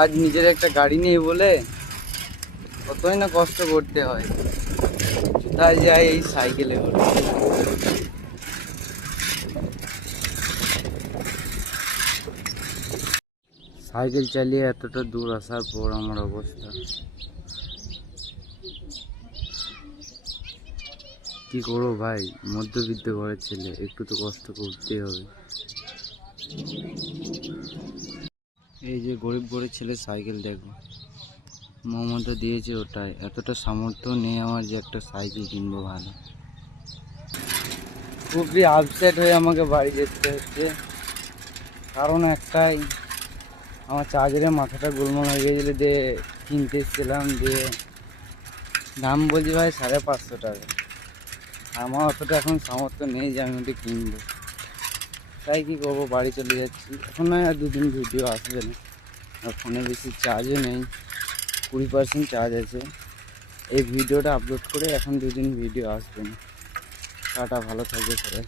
আজ নিজের একটা গাড়ি নেই বলে কতই না কষ্ট করতে হয়। কোথায় যাই এই সাইকেলে করে। সাইকেল চালিয়ে এতটা দূর আসার পর আমার অবস্থা কি করবো ভাই, মধ্যবিত্ত ঘরের ছেলে, একটু তো কষ্ট করতেই হবে। এই যে গরিব ঘরের ছেলে সাইকেল দেখো, মমতা দিয়েছে ওটাই, এতটা সামর্থ্য নেই আমার যে একটা সাইকেল কিনবো ভালো। খুবই আপসেট হয়ে আমাকে বাড়ি যেতে হচ্ছে, কারণ একটাই, আমার চার্জারের মাথাটা গোলমাল হয়ে গেছিলো, দিয়ে কিনতে এসেছিলাম, দিয়ে দাম বলছি ভাই 550 টাকা। আমার অতটা এখন সামর্থ্য নেই যে আমি ওটা কিনবো, তাই কি করবো, বাড়ি চলে যাচ্ছি। এখন নয় আর 2 দিন ভিডিও আসবে না, আর ফোনে বেশি চার্জও নেই, 20% চার্জ আছে। এই ভিডিওটা আপলোড করে এখন 2 দিন ভিডিও আসবে না। টাটা, ভালো থাকবে সবাই।